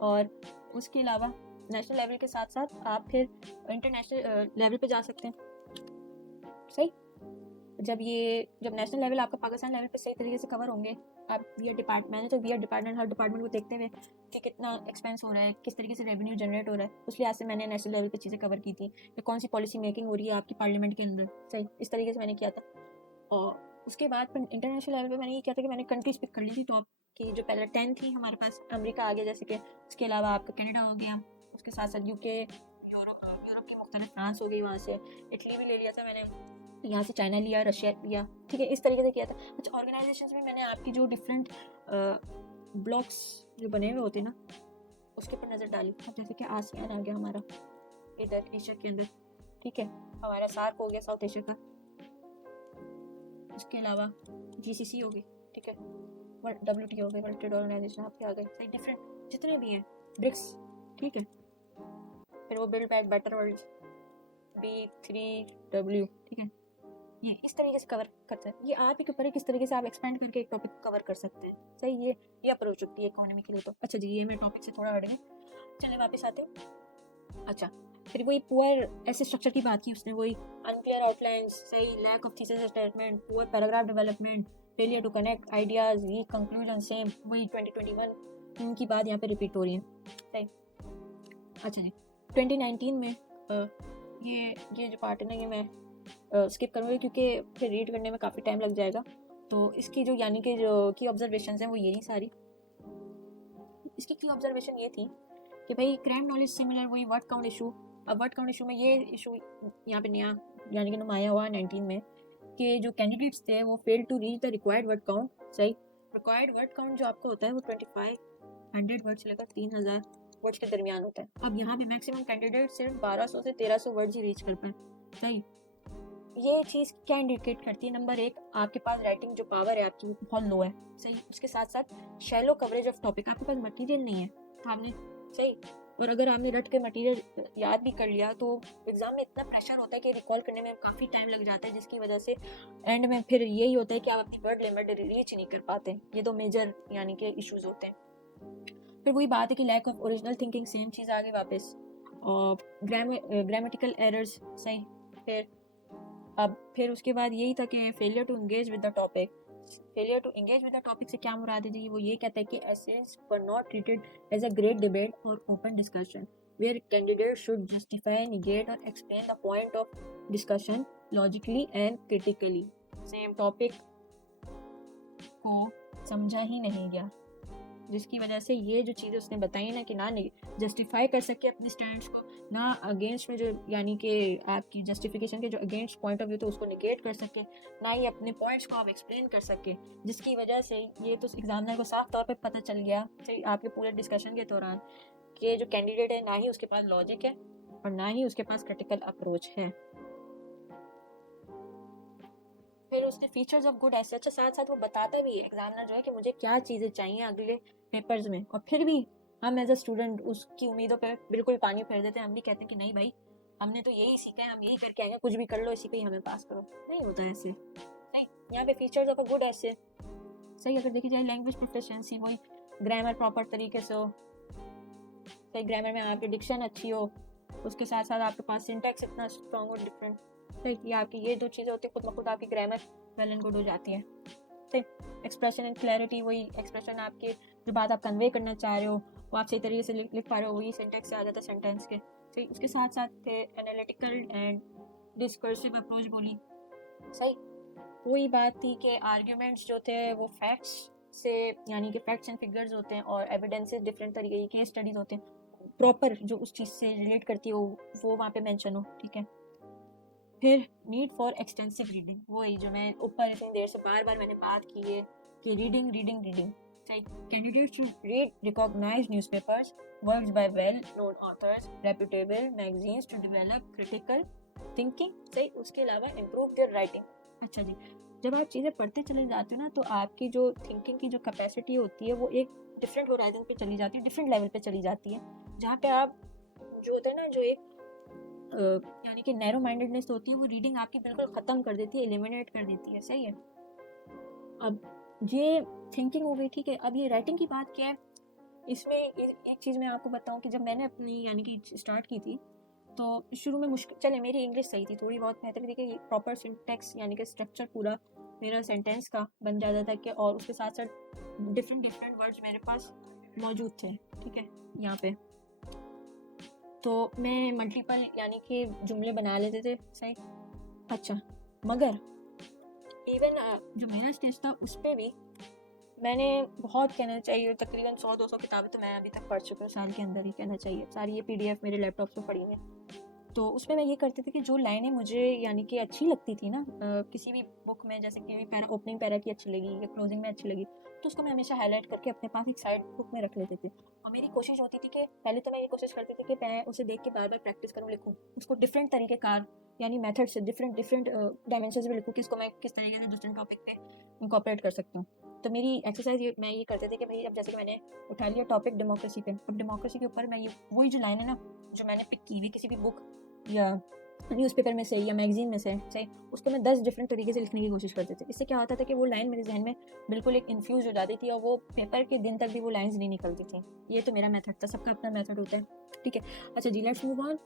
और उसके अलावा नेशनल लेवल के साथ साथ आप फिर इंटरनेशनल लेवल पे जा सकते हैं। सही, जब नेशनल लेवल आपका पाकिस्तान लेवल पे सही तरीके से कवर होंगे, आप मैंने तो डिपार्टमेंट हर डिपार्टमेंट को देखते हुए कि कितना एक्सपेंस हो रहा है, किस तरीके से रेवेन्यू जनरेट हो रहा है, उस लिहाज से मैंने नेशनल लेवल पे चीज़ें कवर की थी, कि कौन सी पॉलिसी मेकिंग हो रही है आपकी पार्लियामेंट के अंदर। सही, इस तरीके से मैंने किया था। और उसके बाद फिर इंटरनेशनल लेवल पे मैंने ये किया था कि मैंने कंट्रीज पिक कर ली थी टॉप की, जो पहले 10 थी हमारे पास, अमेरिका आ गया जैसे कि, उसके अलावा आपका कनाडा हो गया, उसके साथ साथ यूके, यूरोप की मुख्तलिफ, फ्रांस हो गई, वहाँ से इटली भी ले लिया था मैंने, यहाँ से चाइना लिया, रशिया लिया। ठीक है, इस तरीके से किया था। अच्छा, ऑर्गेनाइजेशंस में मैंने आपकी जो डिफरेंट ब्लॉक्स जो बने हुए होते हैं ना, उसके ऊपर नज़र डाली। अब जैसे कि आसियान आ गया हमारा इधर एशिया के अंदर, ठीक है, हमारा सार्क हो गया साउथ एशिया का, उसके अलावा GCC हो गई, ठीक है, WTO हो गई, वर्ल्ड ट्रेड ऑर्गेनाइजेशन आपके आ गए, सही, डिफरेंट जितने भी हैं, ब्रिक्स, ठीक है, फिर वो build back better world, B3W, ठीक है, ये इस तरीके से कवर करते हैं। ये आप ही के ऊपर है किस तरीके से आप एक्सपेंड करके एक टॉपिक कवर कर सकते हैं। सही, ये अप्रोच होती है इकोनॉमी के लिए। तो अच्छा जी, ये मैं टॉपिक से थोड़ा हट गए, चलिए वापस आते हैं। अच्छा, फिर वही पुअर ऐसे स्ट्रक्चर की बात की उसने, वही अनक्लियर आउटलाइंस, सही, lack of thesis statement, poor paragraph development, failure to connect ideas, weak conclusion, same वही 2021 उनकी बात यहाँ पे रिपीट हो रही है। सही, अच्छा जी, 2019 में ये जो पार्ट है ना, ये मैं स्किप करूँगी क्योंकि फिर रीड करने में काफ़ी टाइम लग जाएगा। तो इसकी जो यानी कि जो की ऑब्जर्वेशंस हैं वो यही सारी, इसकी की ऑब्जर्वेशन ये थी कि भाई क्राइम नॉलेज सिमिलर, वही वर्ड काउंट इशू। अब वर्ड काउंट इशू में ये इशू यहाँ पे नया यानी कि नुमाया हुआ 19 में, कि जो कैंडिडेट्स थे वो fail to reach the required word count. सही, रिक्वायर्ड वर्ड काउंट जो आपको होता है वो 2500 वर्ड से लेकर 3000 वर्ड्स के दरमियान होता है। अब यहाँ पे मैक्सिमम कैंडिडेट सिर्फ 1200 से 1300 वर्ड्स ही रीच कर पाए। सही, ये चीज़ क्या इंडिकेट करती है? नंबर एक, आपके पास राइटिंग जो पावर है आपकी वो बहुत लो है। सही, उसके साथ साथ शैलो कवरेज ऑफ टॉपिक, आपके पास मटेरियल नहीं है तो आपने, सही, और अगर आपने रट के मटेरियल याद भी कर लिया तो एग्जाम में इतना प्रेशर होता है कि रिकॉल करने में काफ़ी टाइम लग जाता है, जिसकी वजह से एंड में फिर यही होता है कि आप अपनी वर्ड लिमिट रीच नहीं कर पाते। ये दो मेजर यानी कि इश्यूज होते हैं। फिर वही बात है कि lack of original thinking, same चीज़ आ गई वापस, और ग्रामेटिकल एरर्स। सही, फिर उसके बाद यही था कि failure to engage with the topic. Failure to engage with the topic से क्या मुराद है जी? वो ये कहता है कि एसेंस were not treated as a great debate और open discussion where candidate should justify, negate और explain the point of discussion logically and critically. Same topic को समझा ही नहीं गया। जिसकी वजह से ये जो चीज़ें उसने बताई ना कि ना जस्टिफाई कर सके अपने स्टैंड्स को, ना अगेंस्ट में जो यानी कि आपकी जस्टिफिकेशन के जो अगेंस्ट पॉइंट ऑफ व्यू तो उसको निगेट कर सके, ना ही अपने पॉइंट्स को आप एक्सप्लेन कर सके, जिसकी वजह से ये तो एग्जामिनर को साफ तौर पे पता चल गया आपके पूरे डिस्कशन के दौरान कि जो कैंडिडेट है ना ही उसके पास लॉजिक है और ना ही उसके पास क्रिटिकल अप्रोच है। फिर उसने फीचर्स ऑफ गुड एसे, अच्छा साथ साथ वो बताता भी है एग्जामिनर जो है कि मुझे क्या चीज़ें चाहिए अगले पेपर्स में, और फिर भी हम एज अ स्टूडेंट उसकी उम्मीदों पे बिल्कुल पानी फेर देते हैं। हम भी कहते हैं कि नहीं भाई, हमने तो यही सीखा है, हम यही करके आएंगे, कुछ भी कर लो इसी पे ही हमें पास करो। नहीं होता है ऐसे। नहीं, यहाँ पे फीचर्स ऑफ अ गुड एसे सही अगर देखी जाए, लैंग्वेज प्रोफिशिएंसी, वही ग्रामर प्रॉपर तरीके से हो, सही ग्रामर में आपकी डिक्शन अच्छी हो, उसके साथ साथ आपके पास सिंटैक्स इतना स्ट्रॉन्ग और डिफरेंट, सही आपकी ये दो चीज़ें होती है, खुद ब खुद आपकी ग्रामर वेल एंड गुड हो जाती है। सही एक्सप्रेशन एंड क्लैरिटी, वही एक्सप्रेशन आपके जो बात आप कन्वे करना चाह रहे हो वो आप सही तरीके से लिख पा रहे हो, वही सिंटैक्स से आ जाता है सेंटेंस के। सही उसके साथ साथ एनालिटिकल एंड डिस्कर्सिव अप्रोच बोली। सही वही बात थी कि आर्ग्यूमेंट्स जो थे वो फैक्ट्स से यानी कि फैक्ट्स एंड फिगर्स होते हैं और एविडेंसेस डिफरेंट तरीके की केस स्टडीज होते हैं, प्रॉपर जो उस चीज़ से रिलेट करती हो वो वहाँ पे मेंशन हो। ठीक है, फिर नीड फॉर एक्सटेंसिव रीडिंग, वही जो मैं ऊपर इतनी देर से बार बार मैंने बात की है कि रीडिंग रीडिंग रीडिंग। सही candidates should read recognized newspapers, works by well known authors, reputable magazines to develop critical thinking। सही उसके अलावा improve their writing। अच्छा जी, जब आप चीज़ें पढ़ते चले जाते हो ना तो आपकी जो थिंकिंग की जो कैपेसिटी होती है वो एक डिफरेंट होराइजन पे चली जाती है, डिफरेंट लेवल पे चली जाती है, जहाँ पे आप जो होता है ना जो एक यानी कि नैरो माइंडेडनेस होती है वो रीडिंग आपकी बिल्कुल ख़त्म कर देती है, एलिमिनेट कर देती है। सही है, अब ये थिंकिंग हो गई। ठीक है, अब ये राइटिंग की बात क्या है, इसमें एक चीज़ मैं आपको बताऊं कि जब मैंने अपनी यानी कि स्टार्ट की थी तो शुरू में मुश्किल, चले मेरी इंग्लिश सही थी, थोड़ी बहुत बेहतर थी कि प्रॉपर सिंटैक्स यानी कि स्ट्रक्चर पूरा मेरा सेंटेंस का बन जाता था कि, और उसके साथ साथ डिफरेंट डिफरेंट वर्ड्स मेरे पास मौजूद थे। ठीक है, यहाँ पे तो मैं मल्टीपल यानी कि जुमले बना लेते थे। सही, अच्छा मगर इवन जो मेरा स्टेज था उस पर भी मैंने बहुत कहना चाहिए तकरीबन 100-200 किताबें तो मैं अभी तक पढ़ चुकी हूँ साल के अंदर ही कहना चाहिए, सारी ये PDF मेरे लैपटॉप पे पड़ी हैं। तो उसमें मैं ये करती थी कि जो लाइनें मुझे यानी कि अच्छी लगती थी ना किसी भी बुक में, जैसे कि पैरा ओपनिंग पैरा की अच्छी लगी या क्लोजिंग में अच्छी लगी, तो उसको मैं हमेशा हाईलाइट करके अपने पास एक साइड बुक में रख लेती थी। और मेरी कोशिश होती थी कि पहले तो मैं ये कोशिश करती थी कि मैं उसे देख के बार बार प्रैक्टिस करूँ, लिखूँ उसको डिफरेंट तरीके कार यानी मेथड से, डिफरेंट डिफरेंट डायमेंशन में लिखूँ कि इसको मैं किस तरीके से दूसरे टॉपिक पे इंकॉपरेट कर सकती हूँ। तो मेरी एक्सरसाइज मैं ये करते थे कि भाई अब जैसे कि मैंने उठा लिया टॉपिक डेमोक्रेसी पे, अब डेमोक्रेसी के ऊपर मैं ये वही जो लाइन है ना जो मैंने पिक की हुई किसी भी बुक या न्यूज़पेपर में से या मैगजीन में से, सही उसको मैं 10 डिफरेंट तरीके से लिखने की कोशिश करती थी। इससे क्या होता था कि वो लाइन मेरे जहन में बिल्कुल एक इन्फ्यूज हो जाती थी और वो पेपर के दिन तक भी वो लाइंस नहीं निकलती थी। ये तो मेरा मेथड था, सबका अपना मेथड होता है। ठीक है, अच्छा जी लेट्स मूव ऑन।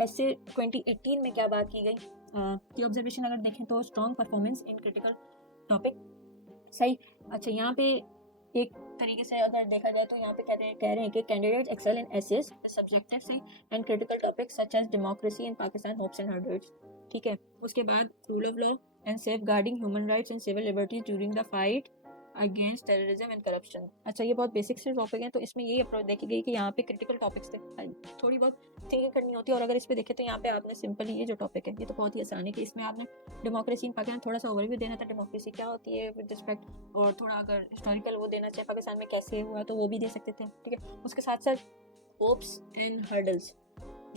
ऐसे 2018 में क्या बात की गई कि ऑब्जर्वेशन अगर देखें तो strong performance in critical topic. सही, अच्छा यहाँ पे एक तरीके से अगर देखा जाए तो यहाँ पे कह रहे हैं कि candidates excel in essays subjective सही and critical topics such as democracy in Pakistan hopes and hurdles. ठीक है, उसके बाद rule of law and safeguarding human rights and civil liberties during the fight against terrorism and corruption. अच्छा ये बहुत basic से topic हैं, तो इसमें यही अप्रोच देखी गई कि यहाँ पे क्रिटिकल टॉपिक्स थे, थोड़ी बहुत थिंकिंग करनी होती है। और अगर इस पे देखें तो यहाँ पे आपने सिंपली ये जो टॉपिक है ये तो बहुत ही आसान है कि इसमें आपने डेमोक्रेसी इन पाकिस्तान थोड़ा सा ओवरव्यू देना था, डेमोक्रेसी क्या होती है विद रिस्पेक्ट, और थोड़ा अगर हिस्टोरिकल वो देना चाहे पाकिस्तान में कैसे हुआ तो वो भी दे सकते थे। ठीक है, उसके साथ साथ होप्स एंड हर्डल्स,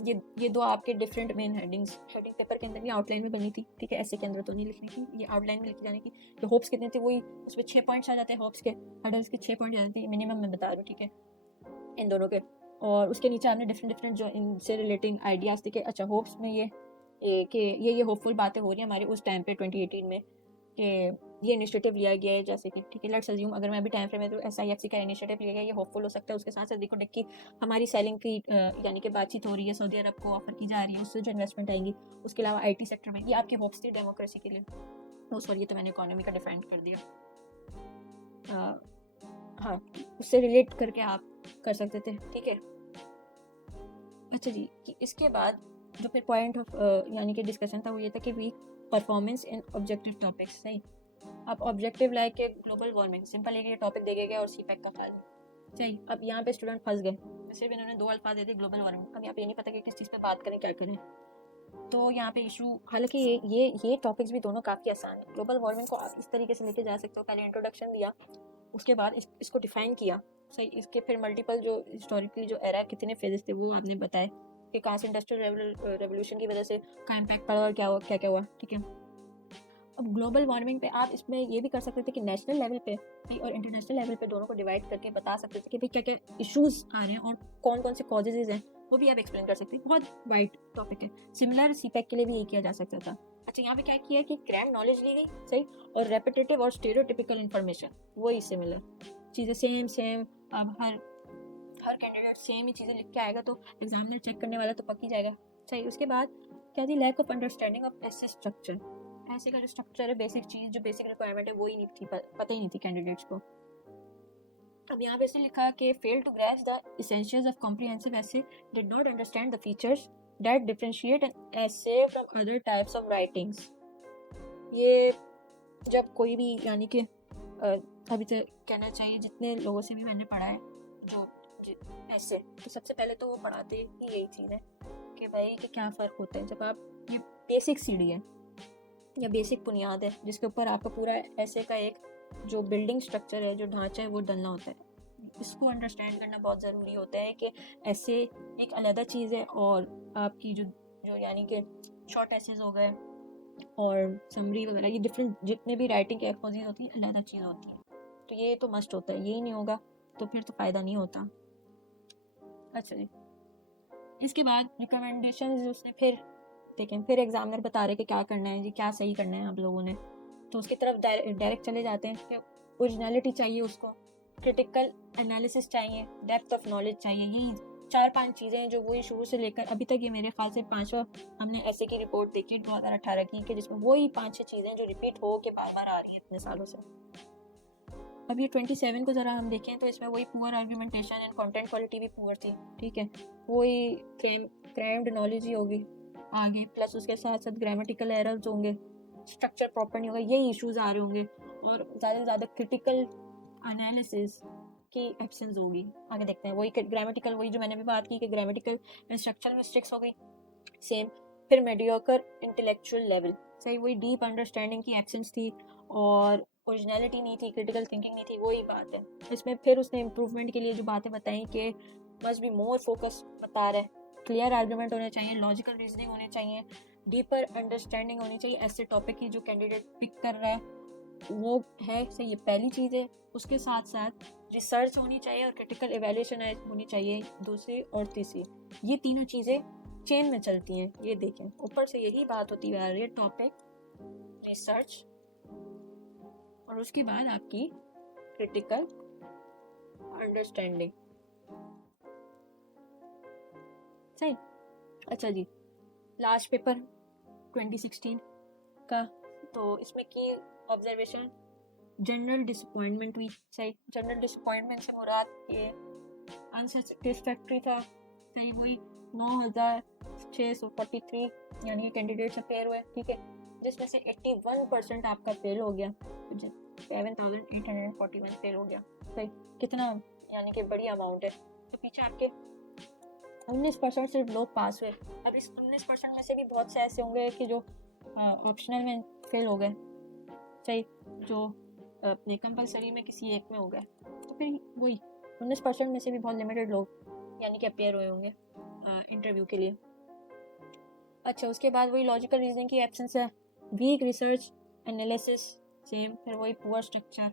ये दो आपके different main headings heading paper के अंदर भी आउटलाइन में बनी थी। ठीक है, ऐसे के अंदर तो नहीं लिखनी थी, ये आउटलाइन में लिखी जाने की। तो होप्स कितने थे वही उसमें 6 पॉइंट्स आ जाते हैं होप्स के, हर्डल्स के 6 पॉइंट आ जाते हैं मिनिमम मैं बता रहा हूँ। ठीक है, इन दोनों के, और उसके नीचे आपने डिफरेंट डिफरेंट जो इनसे रिलेटिंग आइडियाज़ थे कि अच्छा होप्स में ये होपफुल बातें हो रही हैं हमारे उस टाइम पे 2018 में कि ये इनिशिएटिव लिया गया है, जैसे कि ठीक है लेट्स अज्यूम अगर मैं अभी टाइम फ्रेम में तो SIFC का इनिशिएटिव लिया गया, ये होपफुल हो सकता है। उसके साथ साथ देखो कि हमारी सेलिंग की यानी कि बातचीत हो रही है, सऊदी अरब को ऑफर की जा रही है, उससे जो इन्वेस्टमेंट आएंगी, उसके अलावा IT सेक्टर में, ये आपकी होप्स थी डेमोक्रेसी के लिए। सॉरी ये तो मैंने इकोनॉमी का डिफाइन कर दिया। हाँ, उससे रिलेट करके आप कर सकते थे। ठीक है, अच्छा जी कि इसके बाद जो फिर पॉइंट ऑफ यानी कि डिस्कशन था वो ये था कि weak performance in objective topics. सही, अब ऑब्जेक्टिव लाइक के ग्लोबल वार्मिंग सिंपल एक ये टॉपिक देखे गया और CPAC का खाली सही। अब यहाँ पे स्टूडेंट फंस गए, सिर्फ इन्होंने 2 अल्फाज दे दिए, ग्लोबल वार्मिंग। अब यहाँ पे ये नहीं पता कि किस चीज़ पे बात करें, क्या करें। तो यहाँ पे इशू, हालांकि ये टॉपिक्स भी दोनों काफ़ी आसान है। ग्लोबल वार्मिंग को आप इस तरीके से लेके जा सकते हो, पहले इंट्रोडक्शन दिया, उसके बाद इसको डिफाइन किया, सही। इसके फिर मल्टीपल जो हिस्टोरिकली जो एरा कितने फेजेस थे वो आपने बताए कि कहाँ से इंडस्ट्रियल रेवोल्यूशन की वजह से का इम्पैक्ट पड़ा और क्या हुआ, क्या क्या हुआ, ठीक है। अब ग्लोबल वार्मिंग पे आप इसमें ये भी कर सकते थे कि नेशनल लेवल पे और इंटरनेशनल लेवल पे दोनों को डिवाइड करके बता सकते थे कि भाई क्या क्या इश्यूज आ रहे हैं और कौन कौन से कॉजेजेस हैं, वो भी आप एक्सप्लेन कर सकते हैं। बहुत वाइड टॉपिक है। सिमिलर सीपैक के लिए भी ये किया जा सकता था। अच्छा, यहाँ पे क्या किया कि क्रैम नॉलेज ली गई, सही, और रेपिटेटिव और स्टेरियोटिपिकल इन्फॉर्मेशन, वही सिमिलर चीज़ें, सेम। अब हर कैंडिडेट सेम ही चीज़ें लिख के आएगा तो एग्जामिनर चेक करने वाला तो पक ही जाएगा, सही। उसके बाद क्या थी, lack of understanding of essay structure. Essay का जो स्ट्रक्चर है, बेसिक चीज़ जो बेसिक रिक्वायरमेंट है, वो ही नहीं थी, पता ही नहीं थी कैंडिडेट्स को। अब यहाँ पे ऐसे लिखा कि fail to grasp the essentials of comprehensive essay, did not understand the features that differentiate an essay from other types of writings. ये जब कोई भी, यानी कि अभी तो कहना चाहिए जितने लोगों से भी मैंने पढ़ा है जो ऐसे, तो सबसे पहले तो वो पढ़ाते ही यही चीज़ है कि भाई कि क्या फ़र्क होता है जब आप, ये बेसिक सीढ़ी है या बेसिक बुनियाद है जिसके ऊपर आपका पूरा ऐसे का एक जो बिल्डिंग स्ट्रक्चर है, जो ढांचा है, वो डलना होता है। इसको अंडरस्टैंड करना बहुत ज़रूरी होता है कि ऐसे एक अलग चीज़ है और आपकी जो जो यानी कि शॉर्ट एसेज हो गए और समरी वगैरह, ये डिफरेंट जितने भी राइटिंग के एक्सपोजीज होती है, अलग चीज़ होती है। तो ये तो मस्ट होता है, यही नहीं होगा तो फिर तो फ़ायदा नहीं होता। अच्छा जी, इसके बाद रिकमेंडेशन उसने फिर देखें, फिर एग्जामिनर बता रहे कि क्या करना है जी, क्या सही करना है आप लोगों ने, तो उसकी तरफ डायरेक्ट चले जाते हैं कि ओरिजिनलिटी चाहिए उसको, क्रिटिकल एनालिसिस चाहिए, डेप्थ ऑफ नॉलेज चाहिए। यही 4-5 चीज़ें हैं जो वही शुरू से लेकर अभी तक, ये मेरे ख्याल से 5वां हमने ऐसे की रिपोर्ट देखी 2018 की, कि जिसमें वही 5-6 चीज़ें जो रिपीट हो के बार बार आ रही हैं इतने सालों से। अब ये 27 को ज़रा हम देखें तो इसमें वही poor argumentation and content quality भी पुअर थी, ठीक है। वही क्रैम्ड नॉलेज ही होगी आगे, प्लस उसके साथ साथ ग्रामेटिकल एरर्स होंगे, स्ट्रक्चर प्रॉपर नहीं होगा, यही इश्यूज आ रहे होंगे, और ज़्यादा से ज़्यादा क्रिटिकल एनालिसिस की एब्सेंस होगी। आगे देखते हैं, वही ग्रामेटिकल, वही जो मैंने भी बात की कि ग्रामेटिकल एंड स्ट्रक्चरल मिस्टेक्स हो गई, सेम। फिर मेडियोकर इंटेलेक्चुअल लेवल, सही, वही डीप अंडरस्टैंडिंग की एब्सेंस थी और ओरिजिनलिटी नहीं थी, क्रिटिकल थिंकिंग नहीं थी, वही बात है। इसमें फिर उसने इम्प्रूवमेंट के लिए जो बातें बताई कि मस्ट बी मोर फोकस बता रहे, क्लियर आर्गूमेंट होने चाहिए, लॉजिकल रीजनिंग होने चाहिए, डीपर अंडरस्टैंडिंग होनी चाहिए ऐसे टॉपिक की जो कैंडिडेट पिक कर रहा है, वो है सही, ये पहली चीज़ है। उसके साथ साथ रिसर्च होनी चाहिए और क्रिटिकल एवेल्यूशन होनी चाहिए दूसरी और तीसरी। ये तीनों चीज़ें चेन में चलती हैं। ये देखें, ऊपर से यही बात होती है, ये टॉपिक, रिसर्च, और उसके बाद आपकी क्रिटिकल अंडरस्टैंडिंग, सही। अच्छा जी, लास्ट पेपर 2016 का, तो इसमें की ऑब्जर्वेशन, जनरल डिसअपॉइंटमेंट हुई, सही। जनरल डिसअपॉइंटमेंट से मुराद ये अनसेटिस्फैक्ट्री था, सही। वही 9643 यानी कि कैंडिडेट्स अपेयर हुए, ठीक है, जिसमें से 81% आपका फेल हो गया, 7841 फेल हो गया, सही। कितना, यानी कि बड़ी अमाउंट है। तो पीछे आपके 19% सिर्फ लोग पास हुए। अब इस 19% में से भी बहुत से ऐसे होंगे कि जो ऑप्शनल में फेल हो गए, सही, जो अपने कंपलसरी में किसी एक में हो गए। तो फिर वही 19% में से भी बहुत लिमिटेड लोग यानी कि अपेयर हुए होंगे इंटरव्यू के लिए। अच्छा, उसके बाद वही लॉजिकल रीजनिंग की एब्सेंस है, वीक रिसर्च एनालिसिस, सेम। फिर वही पुअर स्ट्रक्चर।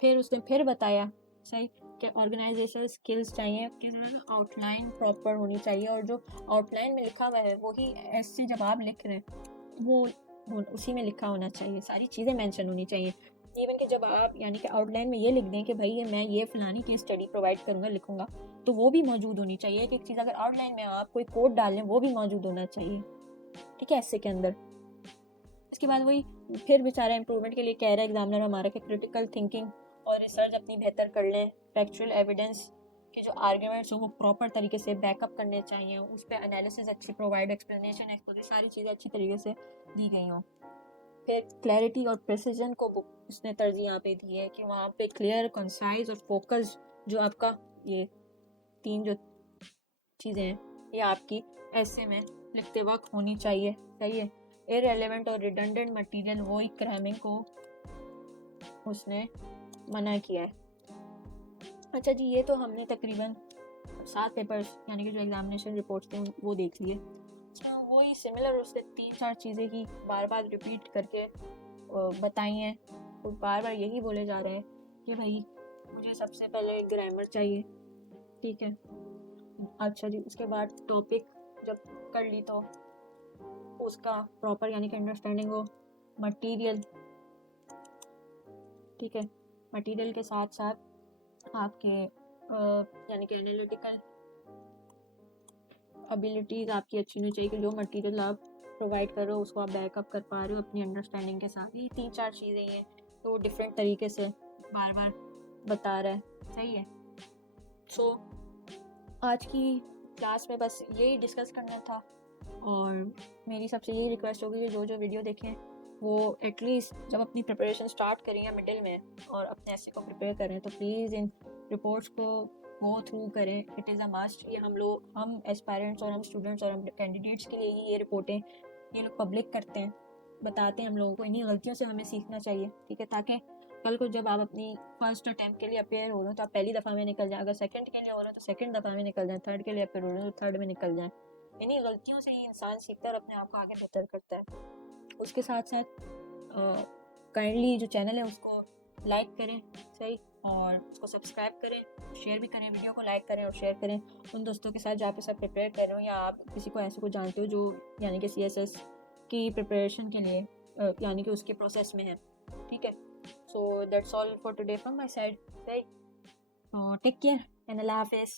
फिर उसने फिर बताया, सही, कि ऑर्गेनाइजेशनल स्किल्स चाहिए, कि आउटलाइन प्रॉपर होनी चाहिए, और जो आउटलाइन में लिखा हुआ है वही ऐसे जब आप लिख रहे हैं वो उसी में लिखा होना चाहिए, सारी चीज़ें मेंशन होनी चाहिए। इवन कि जब आप यानी कि आउटलाइन में ये लिख दें कि भाई मैं ये फलानी की स्टडी प्रोवाइड करूँगा, लिखूंगा, तो वो भी मौजूद होनी चाहिए। एक चीज़ अगर आउटलाइन में आप कोई कोड डाल लें, वो भी मौजूद होना चाहिए, ठीक है, ऐसे के अंदर। इसके बाद वही फिर बेचारा इंप्रूवमेंट के लिए कह रहा है एग्जामिनर हमारा कि क्रिटिकल थिंकिंग और रिसर्च अपनी बेहतर कर लें, फैक्चुअल एविडेंस के जो आर्ग्यूमेंट्स हो वो प्रॉपर तरीके से बैकअप करने चाहिए, उस पर एनालिसिस अच्छी प्रोवाइड, एक्सप्लेनेशन, एक्सपोजिशन, सारी चीज़ें अच्छी तरीके से दी गई हों। फिर क्लैरिटी और प्रिसीजन को उसने तरजीह यहाँ पे दी है कि वहाँ पे क्लियर, कंसाइज और फोकस जो आपका ये 3 जो चीज़ें हैं ये आपकी ऐसे में लिखते वक्त होनी चाहिए, सही है। इररेलेवेंट और रिडंडेंट मटेरियल वो क्रैमिंग को उसने मना किया है। अच्छा जी, ये तो हमने तकरीबन 7 पेपर्स यानी कि जो एग्जामिनेशन रिपोर्ट्स थे वो देख लिए। अच्छा, वही सिमिलर उससे 3-4 चीज़ें ही बार बार रिपीट करके बताई हैं। तो बार बार यही बोले जा रहे हैं कि भाई मुझे सबसे पहले ग्रामर चाहिए, ठीक है। अच्छा जी, उसके बाद टॉपिक जब कर ली तो उसका प्रॉपर यानी कि अंडरस्टैंडिंग हो। मटेरियल, ठीक है, मटेरियल के साथ साथ आपके यानी कि एनालिटिकल एबिलिटीज़ आपकी अच्छी होनी चाहिए कि जो मटेरियल आप प्रोवाइड कर रहे हो उसको आप बैकअप कर पा रहे हो अपनी अंडरस्टैंडिंग के साथ। ये 3-4 चीज़ें हैं तो डिफरेंट तरीके से बार बार बता रहा है, सही है। सो आज की क्लास में बस यही डिस्कस करना था और मेरी सबसे यही रिक्वेस्ट होगी कि जो जो वीडियो देखें वो एटलीस्ट जब अपनी प्रिपरेशन स्टार्ट करें या मिडिल में और अपने ऐसे को प्रिपेयर करें तो प्लीज़ इन रिपोर्ट्स को गो थ्रू करें। It is a must. ये हम एस्पायरेंट्स और हम स्टूडेंट्स और हम कैंडिडेट्स के लिए ही ये रिपोर्टें ये लोग पब्लिक करते हैं, बताते हैं हम लोगों को। इन्हीं गलतियों से हमें सीखना चाहिए, ठीक है, ताकि कल को जब आप अपनी फर्स्ट अटैम्प्ट के लिए अपेयर हो रहे हो तो आप पहली दफ़ा में निकल जाए, अगर सेकंड के लिए हो रहे हो तो सेकंड दफ़ा में निकल जाए, थर्ड के लिए अपेयर हो रहे हो तो थर्ड में निकल जाए। इन्हीं गलतियों से ही इंसान सीखता है और अपने आप को आगे बेहतर करता है। उसके साथ साथ काइंडली जो चैनल है उसको लाइक करें, सही, और उसको सब्सक्राइब करें, शेयर भी करें, वीडियो को लाइक करें और शेयर करें उन दोस्तों के साथ जहाँ पे सब प्रिपेयर कर रहे हो या आप किसी को ऐसे को जानते हो जो यानी कि CSS की प्रिपरेशन के लिए यानी कि उसके प्रोसेस में है, ठीक है। So that's all for today from my side, सही। टेक केयर एंड अल्लाह हाफिज़।